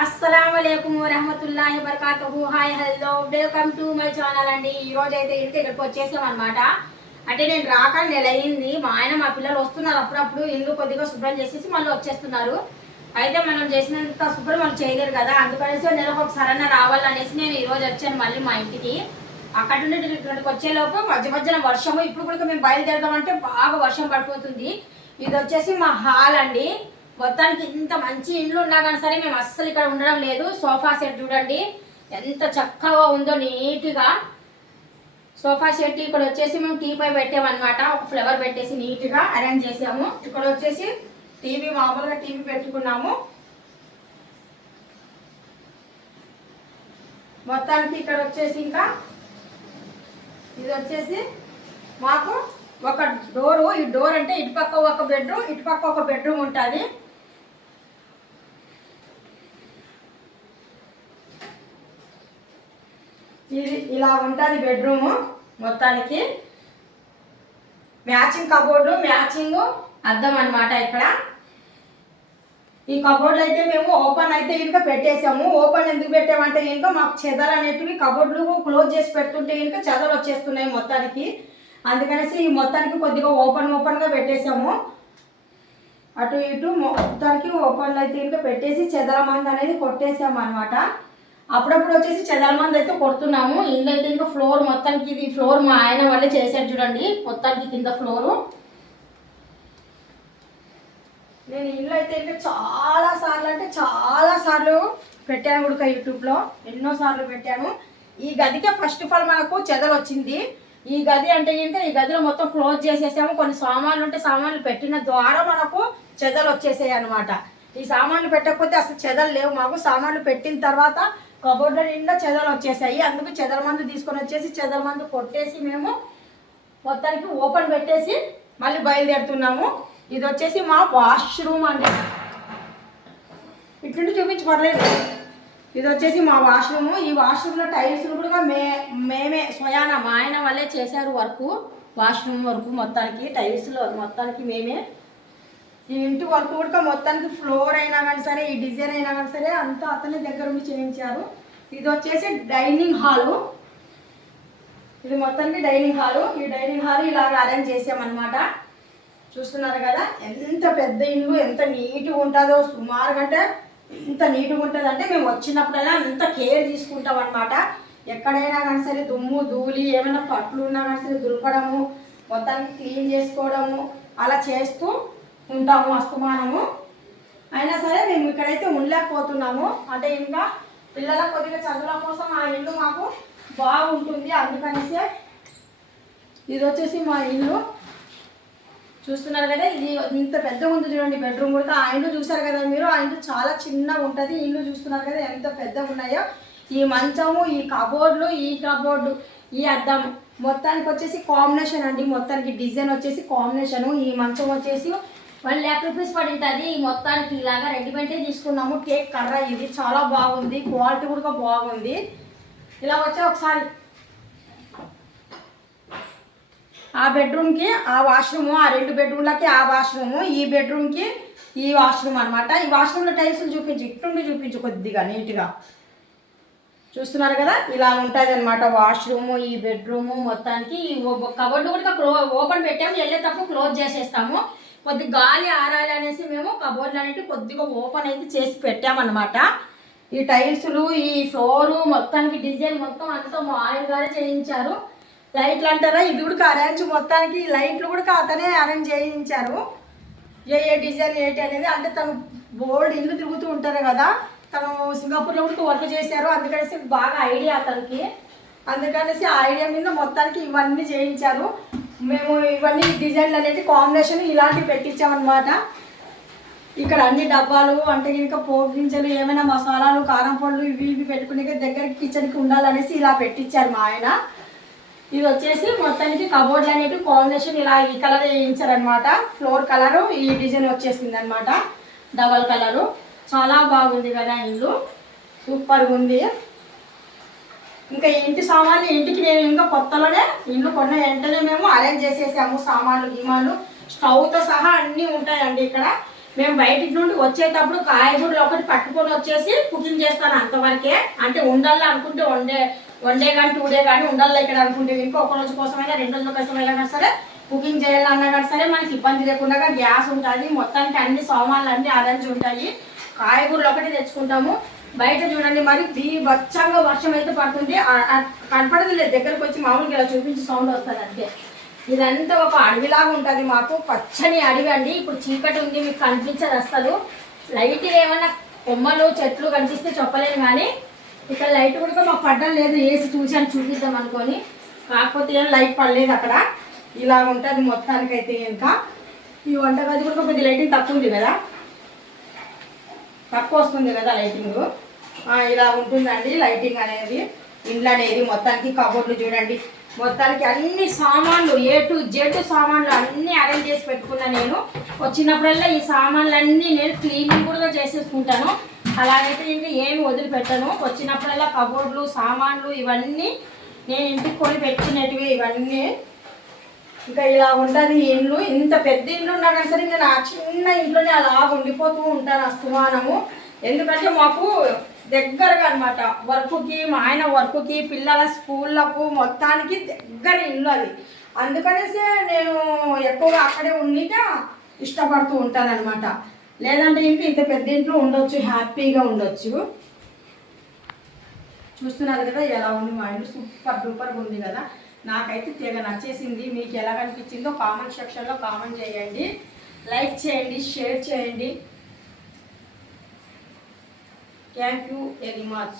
అస్సలాముఅలైకుం వరహమతుల్లాహి వబర్కాతుహు. Hi hello welcome to my channel అండి. ఈరోజు అయితే ఇంటికి ఇక్కడికి వచ్చేసాం అనమాట. అంటే నేను రాక నెల అయింది. మా ఆయన మా పిల్లలు వస్తున్నారు అప్పుడప్పుడు, ఇల్లు కొద్దిగా శుభ్రం చేసేసి మళ్ళీ వచ్చేస్తున్నారు. అయితే మనం చేసినంత శుభ్రం వాళ్ళు చేయలేరు కదా, అందుకనేసి నెలకు ఒకసారైనా రావాలనేసి నేను ఈరోజు వచ్చాను మళ్ళీ మా ఇంటికి. అక్కడ నుండి ఇక్కడికి వచ్చేలోపు మధ్య మధ్యన వర్షము, ఇప్పుడు కూడా మేము బయలుదేరదామంటే బాగా వర్షం పడిపోతుంది. ఇది వచ్చేసి మా హాల్ అండి. మొత్తానికి ఇంత మంచి ఇండ్లు ఉన్నా కానీ సరే మేము అస్సలు ఇక్కడ ఉండడం లేదు. సోఫా సెట్ చూడండి ఎంత చక్కగా ఉందో, నీట్గా సోఫా సెట్. ఇక్కడ వచ్చేసి మేము టీ పై పెట్టామన్నమాట, ఒక ఫ్లవర్ పెట్టేసి నీట్గా అరేంజ్ చేసాము. ఇక్కడ వచ్చేసి టీవీ, మామూలుగా టీవీ పెట్టుకున్నాము. మొత్తానికి ఇక్కడ వచ్చేసి ఇంకా ఇది వచ్చేసి మాకు ఒక డోరు. ఈ డోర్ అంటే ఇటుపక్క ఒక బెడ్రూమ్, ఇటుపక్క ఒక బెడ్రూమ్ ఉంటుంది. ఇది ఇలా ఉంటుంది బెడ్రూము. మొత్తానికి మ్యాచింగ్ కబోర్డు, మ్యాచింగ్ అద్దం అనమాట. ఇక్కడ ఈ కబోర్డులు అయితే మేము ఓపెన్ అయితే ఇంకా పెట్టేసాము. ఓపెన్ ఎందుకు పెట్టామంటే ఇంకా మాకు చెదలు అనేటివి కబోర్డులు క్లోజ్ చేసి పెడుతుంటే ఇంకా చెదలు వచ్చేస్తున్నాయి మొత్తానికి. అందుకనేసి ఈ మొత్తానికి కొద్దిగా ఓపెన్గా పెట్టేసాము. అటు ఇటు మొత్తానికి ఓపెన్లు అయితే ఇంకా పెట్టేసి చెదల మంది అనేది కొట్టేసాము అనమాట. అప్పుడప్పుడు వచ్చేసి చెదల మంది అయితే కొడుతున్నాము. ఇల్లు అయితే ఇంకా ఫ్లోర్ మొత్తానికి, ఇది ఫ్లోర్ మా ఆయన వాళ్ళే చేశారు చూడండి. మొత్తానికి కింద ఫ్లోరు. నేను ఇల్లు అయితే ఇంకా చాలా సార్లు పెట్టాను కూడా యూట్యూబ్లో, ఎన్నోసార్లు పెట్టాను. ఈ గదికే ఫస్ట్ ఆఫ్ ఆల్ మనకు చెదలు వచ్చింది. ఈ గది అంటే ఇంకా ఈ గదిలో మొత్తం క్లోజ్ చేసేసాము. కొన్ని సామాన్లు ఉంటే సామాన్లు పెట్టిన ద్వారా మనకు చెదలు వచ్చేసాయి అనమాట. ఈ సామాన్లు పెట్టకపోతే అసలు చెదలు లేవు మాకు. సామాన్లు పెట్టిన తర్వాత కబోర్డుల నిండా చెదలు వచ్చేసాయి. అందుకు చెదల మందు తీసుకొని వచ్చేసి చెదల మందు కొట్టేసి మేము మొత్తానికి ఓపెన్ పెట్టేసి మళ్ళీ బయలుదేరుతున్నాము. ఇది వచ్చేసి మా వాష్రూమ్ అండి. ఇట్లుండి చూపించి పర్లేదు. ఇది వచ్చేసి మా వాష్రూము. ఈ వాష్రూమ్లో టైల్స్ కూడా మేమే స్వయాన మా ఆయన వాళ్ళే చేశారు వర్క్. వాష్రూమ్ వర్క్ మొత్తానికి టైల్స్లో మొత్తానికి మేమే. ఈ ఇంటి వర్క్ కూడా మొత్తానికి ఫ్లోర్ అయినా కానీ సరే, ఈ డిజైన్ అయినా కానీ సరే అంతా అతనే దగ్గర ఉండి చేయించారు. ఇది వచ్చేసి డైనింగ్ హాలు. ఇది మొత్తానికి డైనింగ్ హాలు. ఈ డైనింగ్ హాల్ ఇలాగ అరేంజ్ చేసామన్నమాట. చూస్తున్నారు కదా ఎంత పెద్ద ఇల్లు, ఎంత నీట్గా ఉంటుందో. సుమారుగా అంటే ఎంత నీట్గా ఉంటుంది అంటే మేము వచ్చినప్పుడైనా అంత కేర్ తీసుకుంటాం అనమాట. ఎక్కడైనా కానీ సరే దుమ్ము ధూళి ఏమైనా పట్లు ఉన్నా కానీ సరే దులపడము, మొత్తానికి క్లీన్ చేసుకోవడము అలా చేస్తూ ఉంటాము అస్తమానము. అయినా సరే మేము ఇక్కడైతే ఉండలేకపోతున్నాము. అంటే ఇంకా పిల్లల కొద్దిగా చదువుల కోసం ఆ ఇల్లు మాకు బాగుంటుంది. అందుకనిసే ఇది వచ్చేసి మా ఇల్లు. చూస్తున్నారు కదా ఇది ఇంత పెద్ద ఉంది చూడండి బెడ్రూమ్ కూడా. ఆ ఇల్లు చూసారు కదా మీరు, ఆ ఇల్లు చాలా చిన్నగా ఉంటుంది. ఇల్లు చూస్తున్నారు కదా ఎంత పెద్దగా ఉన్నాయో. ఈ మంచము, ఈ కబోర్డులు, ఈ కబోర్డు, ఈ అద్దం మొత్తానికి వచ్చేసి కాంబినేషన్ అండి. మొత్తానికి డిజైన్ వచ్చేసి కాంబినేషను. ఈ మంచం వచ్చేసి 1 lakh rupees పడి ఉంటుంది. ఈ మొత్తానికి ఇలాగా రెడీమేడే తీసుకున్నాము. టేక్ కర్ర, ఇది చాలా బాగుంది, క్వాలిటీ కూడా బాగుంది. ఇలా వచ్చే ఒకసారి ఆ బెడ్రూమ్కి ఆ వాష్రూము, ఆ 2 బెడ్రూమ్లకి ఆ వాష్రూము, ఈ బెడ్రూమ్కి ఈ వాష్రూమ్ అనమాట. ఈ వాష్రూమ్లో టైల్స్ చూపించు, ఇట్టుండి చూపించు కొద్దిగా నీట్గా. చూస్తున్నారు కదా ఇలా ఉంటుంది అనమాట వాష్రూము, ఈ బెడ్రూము. మొత్తానికి ఈ కబోర్డు కూడా ఓపెన్ పెట్టాము, వెళ్ళేటప్పుడు క్లోజ్ చేసేస్తాము. కొద్ది గాలి ఆరాలి అనేసి మేము కబోర్డులు అనేవి కొద్దిగా ఓపెన్ అయితే చేసి పెట్టామన్నమాట. ఈ టైల్స్లు, ఈ ఫ్లోరు మొత్తానికి డిజైన్ మొత్తం అంతా మా ఆయన గారే చేయించారు. లైట్లు అంటారా, ఇది కూడా అరేంజ్ మొత్తానికి లైట్లు కూడా అతనే అరేంజ్ చేయించారు. ఏ డిజైన్ ఏంటి అనేది. అంటే తను బోర్డు ఇల్లు తిరుగుతూ ఉంటారు కదా, తను సింగపూర్లో కూడా వర్క్ చేశారు. అందుకనేసి బాగా ఐడియా అతనికి. అందుకనేసి ఆ ఐడియా మీద మొత్తానికి ఇవన్నీ చేయించారు. మేము ఇవన్నీ డిజైన్లు అనేది కాంబినేషన్ ఇలాంటివి పెట్టించామన్నమాట. ఇక్కడ అన్ని డబ్బాలు అంటే ఇంకా పోపు గింజలు, ఏమైనా మసాలాలు, కారం పళ్ళు ఇవి పెట్టుకునే దగ్గరికి కిచెన్కి ఉండాలనేసి ఇలా పెట్టించారు మా ఆయన. ఇది వచ్చేసి మొత్తానికి కబోర్డ్లు అనేవి కాంబినేషన్ ఇలా ఈ కలర్ వేయించారనమాట. ఫ్లోర్ కలరు ఈ డిజైన్ వచ్చేసింది అనమాట, డబల్ కలరు. చాలా బాగుంది కదా ఇల్లు, సూపర్గా ఉంది. ఇంకా ఇంటి సామాన్లు ఇంటికి నేను ఇంకా కొత్తలోనే ఇల్లు కొన్న వెంటనే మేము అరేంజ్ చేసేసాము. సామాన్లు గీమాన్లు స్టవ్తో సహా అన్నీ ఉంటాయండి ఇక్కడ. మేము బయట నుండి వచ్చేటప్పుడు కాయగూరలు ఒకటి పట్టుకొని వచ్చేసి కుకింగ్ చేస్తాను అంతవరకే. అంటే ఉండాలి అనుకుంటే వన్ డే కానీ 2 డే కానీ ఉండాలి ఇక్కడ అనుకుంటే ఇంకా ఒక రోజు కోసమైనా 2 రోజుల కోసమైనా సరే కుకింగ్ చేయాలన్నా కానీ సరే మనకి ఇబ్బంది లేకుండా గ్యాస్ ఉంటుంది. మొత్తానికి అన్ని సామాన్లు అన్నీ అరేంజ్ ఉంటాయి. కాయగూరలు ఒకటి తెచ్చుకుంటాము. బయట చూడండి మరి బచ్చంగా వర్షం అయితే పడుతుంది, కనపడదు లేదు, దగ్గరకు వచ్చి మామూలుగా ఇలా చూపించి సౌండ్ వస్తుంది అంతే. ఇదంతా ఒక అడవిలాగా ఉంటుంది మాకు, పచ్చని అడవి అండి. ఇప్పుడు చీకటి ఉంది, మీకు కనిపించదు అసలు. లైట్ ఏమన్నా కొమ్మలు చెట్లు కనిపిస్తే చెప్పలేను, కానీ ఇక్కడ లైట్ కూడా మాకు పడ్డం లేదు. వేసి చూసాను చూపిద్దాం అనుకొని, కాకపోతే ఏం లైట్ పడలేదు అక్కడ. ఇలా ఉంటుంది మొత్తానికైతే. ఇంకా ఈ వంటగది కూడా కొద్దిగా లైటింగ్ తక్కువ ఉంది కదా, తక్కువ వస్తుంది కదా లైటింగ్. ఇలా ఉంటుందండి లైటింగ్ అనేది, ఇండ్లు అనేది. మొత్తానికి కబోర్డ్లు చూడండి, మొత్తానికి అన్ని సామాన్లు A to Z సామాన్లు అన్నీ అరేంజ్ చేసి పెట్టుకున్నా నేను. వచ్చినప్పుడల్లా ఈ సామాన్లు అన్నీ నేను క్లీనింగ్ కూడా చేసేసుకుంటాను. అలాగైతే ఇంకా ఏమి వదిలిపెట్టాను. వచ్చినప్పుడల్లా కబోర్డ్లు సామాన్లు ఇవన్నీ నేను ఇంటికి కొని పెట్టుకునేటివి ఇవన్నీ. ఇంకా ఇలా ఉంటుంది ఇల్లు. ఇంత పెద్ద ఇల్లు ఉన్నా కానీ సరే ఇంకా నా చిన్న ఇంట్లోనే అలా ఉండిపోతూ ఉంటాను అస్తమానము. ఎందుకంటే మాకు దగ్గరగా అనమాట, వర్క్కి మా ఆయన వర్క్కి పిల్లల స్కూళ్ళకు మొత్తానికి దగ్గర ఇల్లు అది. అందుకనేసి నేను ఎక్కువగా అక్కడే ఉండక ఇష్టపడుతూ ఉంటాను అనమాట. లేదంటే ఇంక ఇంత పెద్ద ఇంట్లో ఉండొచ్చు, హ్యాపీగా ఉండొచ్చు. చూస్తున్నారు కదా ఎలా ఉంది మా ఇల్లు, సూపర్ డూపర్గా ఉంది కదా. నాకైతే తెగ నచ్చేసింది. మీకు ఎలా కనిపించిందో కామెంట్ సెక్షన్లో కామెంట్ చేయండి, లైక్ చేయండి, షేర్ చేయండి. Thank you very much.